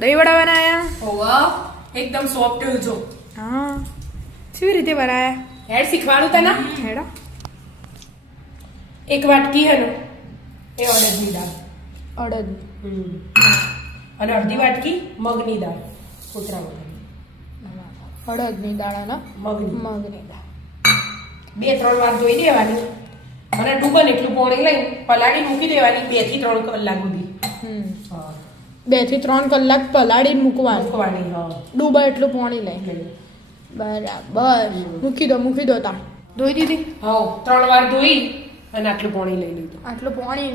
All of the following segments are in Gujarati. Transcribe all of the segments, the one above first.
દહીં વડા બનાયા? ઓવા એકદમ સોફ્ટ જો. હા, કેવી રીતે બનાયા? હેડ શીખવાડું તને. હેડો. એક વાટકી હે ને એ અડદની દાળ. અડદ. અને અડધી વાટકી મગની દાળ. કૂતરા વગરની. અડદની દાળ અને મગની મગની દાળ 2-3 વાર ધોઈ દેવાની અને ડૂબન એટલું પાણી લઈને પલાળી મૂકી દેવાની 2 થી 3 કલાક સુધી. 2 થી 3 કલાક પલાળી મૂકવાની. હા, ડૂબા એટલું પાણી લઈ. બરાબર. મૂકી દો તા. ધોઈ દીધી? હા, 3 વાર ધોઈ અને આટલું પાણી લઈ લીધું. આટલું પાણી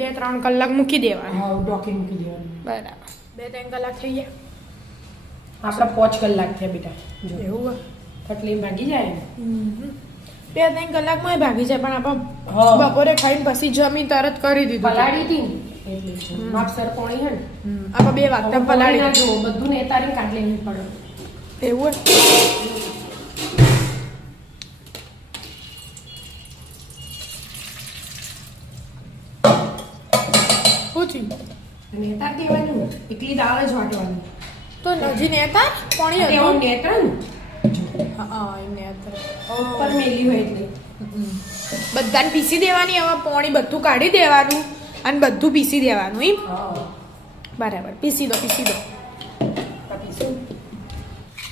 2-3 કલાક મૂકી દેવાનું. હા, ડોકી મૂકી દેવાનું. બરાબર. 2-3 કલાક થઈ ગયા. આપણા 5 કલાક થયા બેટા. જો એવું કટલી ભાગી જાય ને. 2-3 કલાકમાં ભાગી જાય, પણ હા. આપણે બપોરે ખાઈને પછી જમી તરત કરી દીધું. પલાળી હતી ને એટલે માપસર પાણી હે ને. આપણે 2 વાગતા પલાળી ના જો બધું ને તારી કાઢ લેવી પડે. એવું નેતાર દેવાનું એકલી દાળ જ વાટવાની. તો નજી નેતા પાણી તેઓ હતું. નેતા ને હા, એમ નેતા. ઉપર મેલી હોય એટલે બધાને પીસી દેવાની. હવે પાણી બધું કાઢી દેવાનું અને બધું પીસી દેવાનું. એમ હા. બરાબર. પીસી દો. પીસાઈ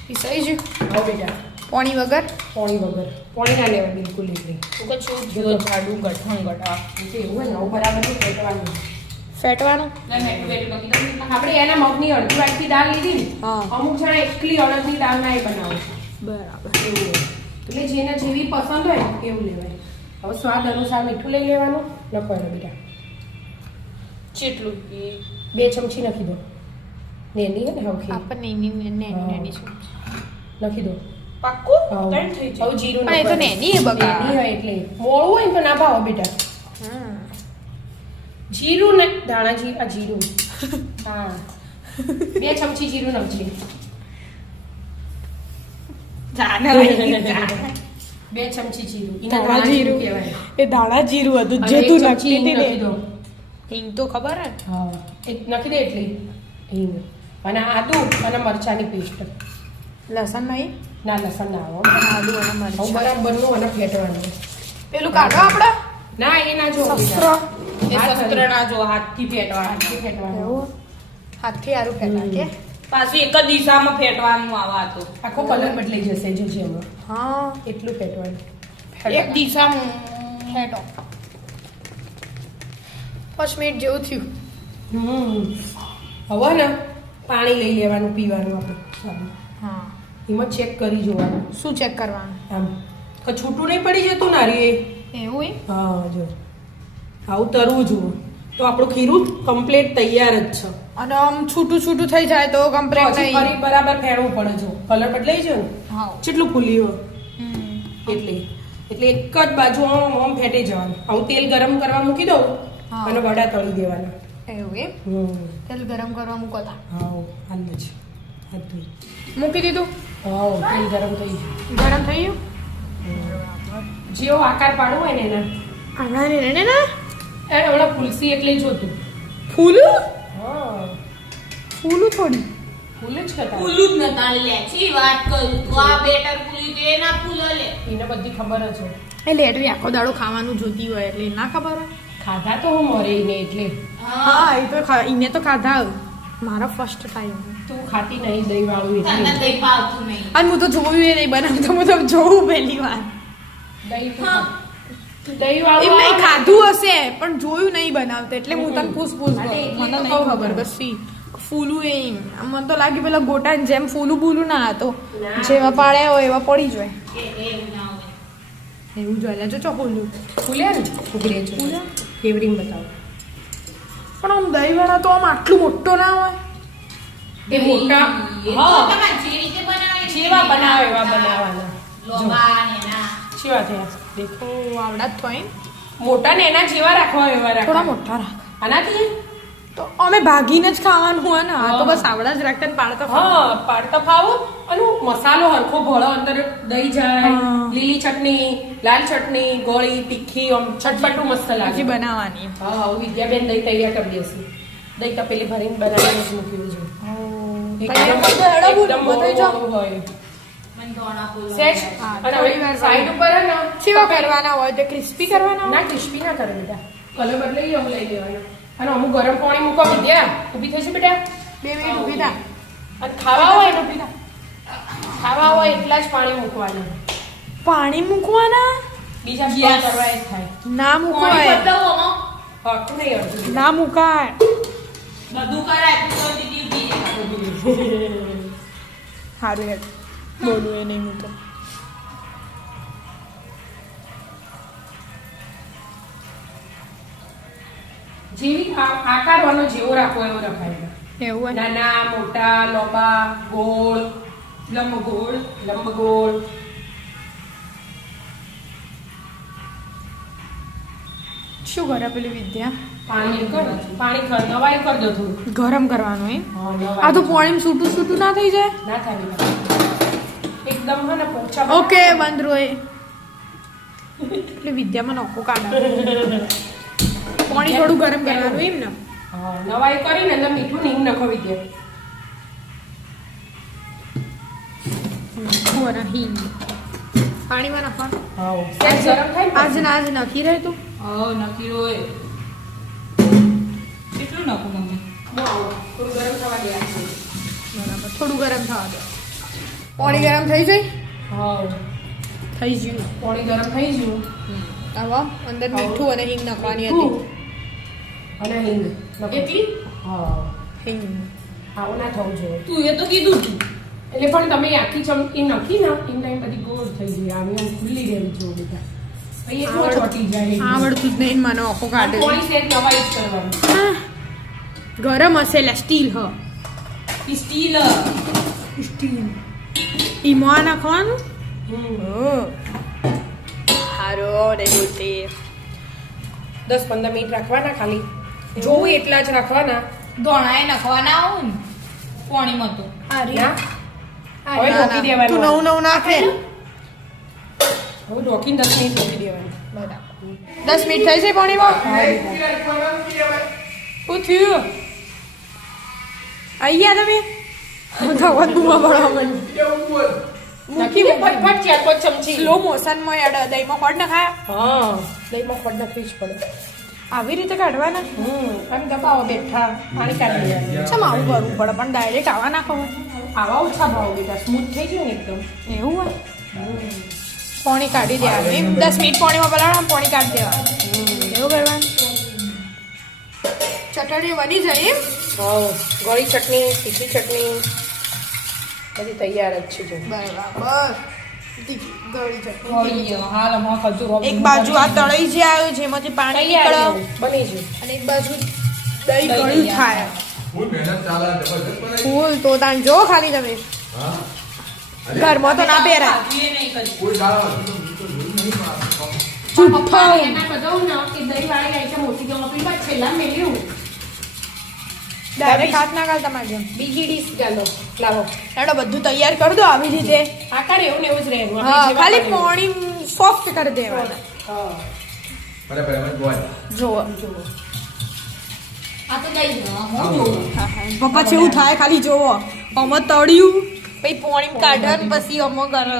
પીસાઈ ગયું. હા બેટા. પાણી વગર પાણી ના લેવા બિલકુલ એટલે જાડું ગઠણ ગઠા એવું હોય ને આવું બરાબર નહીં ફેટવાનું. ફેટવાનું. આપણે એના મગની અડધી વાટકી દાળ લીધી ને હા. અમુક જણા એકલી અડદની દાળ ના બનાવે બરાબર. એવું હોય. એટલે જેને જેવી પસંદ હોય એવું લેવાય. હવે સ્વાદ અનુસાર મીઠું લઈ લેવાનું. લખવાનું બેટા જેટલું 2 ચમચી નાખી દો. નેની હે ને હવખી આપણને નેની શું નાખી દો. પાક્કું હા. ત્રણ થઈ હવે જાય. જીરું પણ એ તો નેની હે બકા. નેની હોય એટલે મોળું હોય ને તો ના ભાવે બેટા. જીરું ને ધાણા જીરું હા 2 ચમચી જીરું નાખજે. 2 ચમચી જીરું. એને ધાણા ધાણા જીરું જીરું કહેવાય. એ ધાણા જીરું હતું અને જે એક તું ચમચી નાખતી હિંગ નાખી હતી દો. હિંગ તો ખબર હે. હા, એક નાખી દે એટલી હિંગ. અને આદુ અને મરચાની પેસ્ટ. લસણ નહીં. ના લસણ ના આવો. આદુ અને હવે મરચાં. બરાબરનું અને ફેટવાનું. પેલું કાઢો આપણે ના એ ના જો શસ્ત્ર. એ શસ્ત્ર ના જો હાથથી ફેટવાનું. હાથથી ફેટવાનું. એવું હાથથી હારું ફેટા કે પાછું એક જ દિશામાં ફેટવાનું આવા તો આખો કલર બદલાઈ જશે જો જેમાં હા એટલું ફેટવાનું. એક દિશામાં ફેટો 5 મિનિટ જેવું થયું. હવે ને પાણી લઈ લેવાનું પીવાનું આપણે. હા. એમાં ચેક કરી જોવાનું શું ચેક કરવાનું? આમ કે છૂટું નહીં પડી જતું નારી એ. એવું એમ? હા જો આવું તરવું જુઓ તો આપણું ખીરું કમ્પ્લીટ તૈયાર જ છે. અને આમ છૂટું છૂટું થઈ જાય તો કમ્પ્લીટ પછી નહીં. ફરી બરાબર ફેરવું પડે જો કલર બદલાઈ જાય ને હા. કેટલું ફૂલ્યું એટલે એક જ બાજુ આમ ફેટી જવાનું. આવું તેલ ગરમ કરવા મૂકી દઉં હા. અને વડા તળી દેવાના. એવું એમ? તેલ ગરમ કરવા મૂકો તા. હા હાલ જ હાથ ધોઈ. મૂકી દીધું. હા તેલ ગરમ થઈ ગયું. ગરમ થઈ ગયું. જેવો આકાર પાડવો હોય ને એના આના ને ને એને હમણાં ફૂલસી એટલે જોતું. ફૂલું હા ફૂલું થોડી ફૂલ જ કરતા ફૂલું જ નતા લે છી વાત કરું તું આ બેટર ફૂલી તો એના ફૂલો લે એને બધી ખબર જ હોય. એટલે એટલી આખો દાડો ખાવાનું જોતી હોય એટલે ના ખબર હોય. ખાધા તો હું મરે ને એટલે હા એ તો એને તો ખાધા મારા ફર્સ્ટ ટાઈમ. તું ખાતી નહીં દહીં વાળું તને એટલે દહીં ભાવતું નહીં અને હું તો જોયું એ નહીં બનાવતો. હું તો જોઉં પહેલી વાર. દહીં હા. દહીં એમ વાળું નહીં ખાધું હશે પણ જોયું નહીં બનાવતા એટલે હું તને પૂછ અરે, એટલે મને તો નહીં કહું ખબર છું. કશી. ફૂલું એમ મને તો લાગ્યું પેલા ગોટાની જેમ ફૂલું બૂલું ના હતો. ના. જેવા પાડ્યા હોય એવા પડી જાય એવું ના હોય એવું જોઈ જો ફૂલું. ફૂલ્યા ને ઉગડે છે ફૂલ્યા? ફેવરિંગ બતાવો. પણ આમ દહીં વડા તો આમ આટલું મોટો ના હોય. એ મોટા એ તો હા તમારે જે રીતે બનાવે જેવા બનાવે એવા બનાવવાના. લોબા ને ના જેવા થયા દેખો આવડા જ થાય મોટા ને એના જેવા રાખવા એવા થોડા રાખવા. મોટા રાખ. આનાથી તો અમે ભાગીને જ ખાવાનું હોય ને આ તો બસ આવડા જ રાખતા ને પાડતા હા પાડતા ફાવો અને મસાલો હરખો ભળો અંદર દહીં જાય હા. લીલી ચટણી લાલ ચટણી ગોળી તીખી આમ ચટપટું મસ્ત હજી લાગે. બનાવવાની. હા વિદ્યાબેન દહીં તૈયાર કરી દેશે. દહીં તપેલી ભરીને બનાવીને જ મૂકેલું છે તૈયાર કરી દો, હેડો, એકદમ બતાવી જાઓ. મોળું હોય મને ધોણા પુલ સેજ હા, અને થોડી વાર સાઈડ ઉપર હે ને સેવા કરવાના હોય તો ક્રિસ્પી કરવાના હોય ના ક્રિસ્પી ના કરે બેટા કલર બદલાઈ એવું લઈ લેવાનો અને અમુક ગરમ પાણી મૂકો વિદ્યા ઊભી થઈ છે બેટા 2 મિનિટ ઊભી થા. અને ખાવા હોય એટલા જ પાણી મૂકવાના પાણી મૂકવાના બીજા Yes. સ્ટોર કરવા એ જ થાય ના પાણી મૂકવાય બદલાવો આમાં. હક નહીં આવતું ના મુકાય બધું કરાય તું તો દીદી ઊભી રહે. સારું યાર બોલું એ નહીં મૂકે જેવી આકારવાનો જેવો રાખવો એવો રખાય એવું હોય નાના મોટા લોબા ગોળ લંબગોળ શું કરે પેલી વિદ્યા પાણી નવાઈ કર દો થોડું ગરમ કરવાનું એમ હા, નવાઈ. આ તો પાણી છૂટું છૂટું ના થઈ જાય ના થાય બેટા. એકદમ હે ને પોચા ઓકે બંધ રોય એટલે વિદ્યામાં નોખો કાઢા પાણી થોડું ગરમ કરવાનું એમ ને હા, નવાઈ કરીને અંદર મીઠું નહીં નાખો વિદ્યા થોડા હિંગ પાણીમાં નાખવાનું હા સેજ ગરમ થાય ને આજ ના આજ નાખી રહે તું હા નક્કી રોય કેટલું નાખું મમ્મી બહુ આવો. થોડું ગરમ થવા દે બરાબર થોડું ગરમ થવા દે પાણી ગરમ થઈ જાય હા થઈ ગયું પાણી ગરમ થઈ ગયું હવે અંદર મીઠું અને હિંગ નાખવાની હતી મીઠું અને હિંગ નાખો. એટલી હા હિંગ આવું ના થવું જોઈએ તું એ તો કીધું તું એટલે પણ તમે આખી ચમચી નાખી ને એમ ટાઈમ બધી ગોળ થઈ જાય આવી આમ ખુલ્લી રહેવી જોઈએ બેટા પછી એક વાર ચોટી જાય આવડતું જ નહીં મને આખો કાઢે પાણી સેજ નવાઈ જ કરવાનું આહ, ગરમ હશે લે સ્ટીલ હ સ્ટીલ સ્ટીલ ઈમો નાખવાનું હમ. હારો ને બોલતે 10-15 મિનિટ રાખવાના ખાલી જોવું એટલા જ રાખવાના ધોણા એ નાખવાના આવું ને પાણીમાં તો ના હવે ઢોકી દેવાનું તું નવું નવું નાખે હવે ઢોકીને 10 મિનિટ ઢોકી દેવાનું બરાબર 10 મિનિટ થઈ જાય પાણીમાં શું થયું અહીંયા તમે હું તો અવાજ બુમા પડવા માંડી નાખી દે ફટફટ 4-5 ચમચી સ્લો મોશનમાં યાર દહીંમાં ખોટ ના ખાયા હા દહીંમાં ખોટ નાખવી જ પડે આવી રીતે કાઢવાના આમ દબાવો બેઠા પાણી કાઢી લેવાનું ચમ આવું કરવું પડે પણ ડાયરેક્ટ આવા ના ખબર આવા ઓછા ભાવ બેટા સ્મૂથ થઈ જાય ને એકદમ એવું હોય પાણી કાઢી દેવાનું એમ 10 મિનિટ પાણીમાં પલાળવાનું પાણી કાઢી દેવાનું એવું કરવાનું ચટણી બની જાય એમ હા ગળી ચટણી તીખી ચટણી બધી તૈયાર જ છે જો બરાબર ગળી ચટણી હોય ગયો. હાલ હમણાં ખજૂર એક બાજુ આ તળાઈ જે આવ્યું જેમાંથી પાણી તૈયાર નીકળે જેવું બની ગયું અને એક બાજુ દહીં દહીં ગળ્યું તૈયાર થાય ફૂલ મહેનત ચાલે જબરજસ્ત બનાવી ફૂલ તો તાન જો ખાલી તમે હા ઘરમાં તો ના પહેરાય ખાધું એ નહીં કર્યું. કોઈ દાળ જોયું નહીં પપ્પા એના બધાઉં ને કે દહીં વાળી આઈટમ ઓછી ગયો આપી બાદ છેલ્લા મેલ્યું ડાયરેક્ટ હાથ ના કાઢતા તમારે જેમ બીજી ડીશ ચાલો લાવો એડો બધું તૈયાર કરી દો આવી રીતે આકાર એવું ને એવું જ રહેવું હા આપણે ખાલી જેવા પાણી સોફ્ટ કરી દેવાના હા બરાબર એમ જ બોલ જો આ તો દહીં હું જોઉં. પપ્પા જેવું થાય ખાલી જોવો અમે તળ્યું પછી પાણી કાઢે ને પછી અમે કરે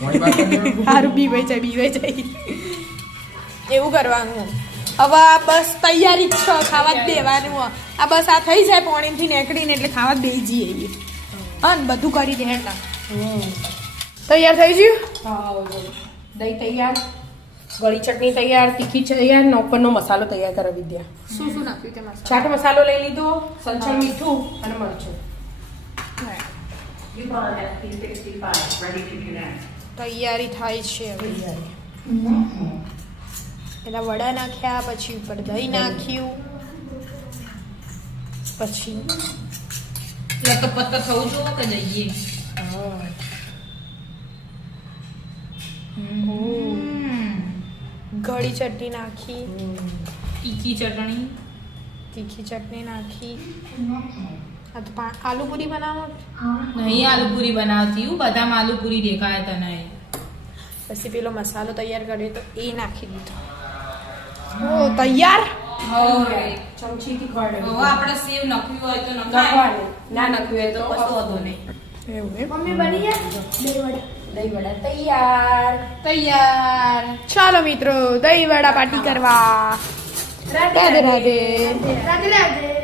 મોડી વાત કરી સારું બીવાઈ જાય એવું કરવાનું હવે આ બસ તૈયારી જ છે ખાવા જ દેવાનું આ બસ આ થઈ જાય પાણીથી નીકળીને એટલે ખાવા જ બેસી જઈએ હા ને બધું કરી દે હેડના તૈયાર થઈ ગયું હા દહીં તૈયાર ગળી ચટણી તૈયાર તીખી તૈયાર ને ઉપરનો મસાલો તૈયાર કરે વિદ્યા શું શું નાખ્યું તેમાં ચાટ મસાલો લઈ લીધો સંચળ મીઠું અને મરચું તૈયારી થાય છે હવે એના વડા નાખ્યા પછી ઉપર દહીં નાખ્યું પછી લતપત થવું જો કે જઈએ ગળી ચટણી નાખી તીખી ચટણી તીખી ચટણી નાખી આ તો આલુ પૂરી બનાવો નહીં આલુપુરી બનાવતી હું બધામાં આલુપુરી દેખાય તને પછી પેલો મસાલો તૈયાર કર્યો તો એ નાખી દીધો ઓ તૈયાર હવે ચમચીથી ખવડાવી. હવે આપણે સેવ નખવી હોય તો નખાય નખવાનું. ના નખવી હોય તો કશો વાંધો નહીં. એવું એમ. મમ્મી બની ગયા દહીં વડા તૈયાર. તૈયાર. ચાલો મિત્રો દહીં વડા પાર્ટી કરવા. રાધે રાધે. રાધે રાધે